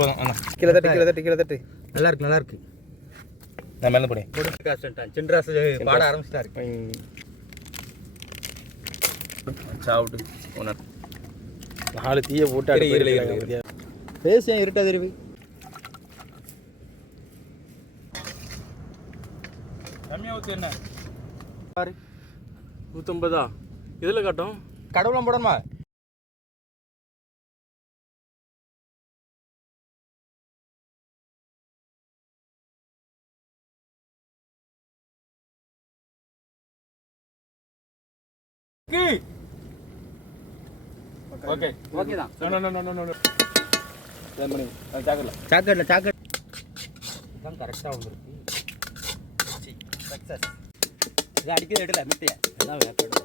போதும் அண்ணா. கீழே தட்டு. நல்லா இருக்கு. நான் மேலே போடேன். சின்ராசு பாட ஆரம்பிச்சிட்டாரு. சாப்பிட்டு ஒன்று 4 தீயை போட்டு பேசி ஏன் இருட்டா திருப்பி கம்மியாக ஊற்று என்ன 150 இதில் காட்டும். கடவுளம் போடணுமா? ஓகே தான். சாக்கெட்டில் சாக்கெட் தான் கரெக்டாக வந்துருக்கு. சக்ஸஸ். இது அடிக்கிறது இடல மிட்டையா அதான் வேப்பாடு.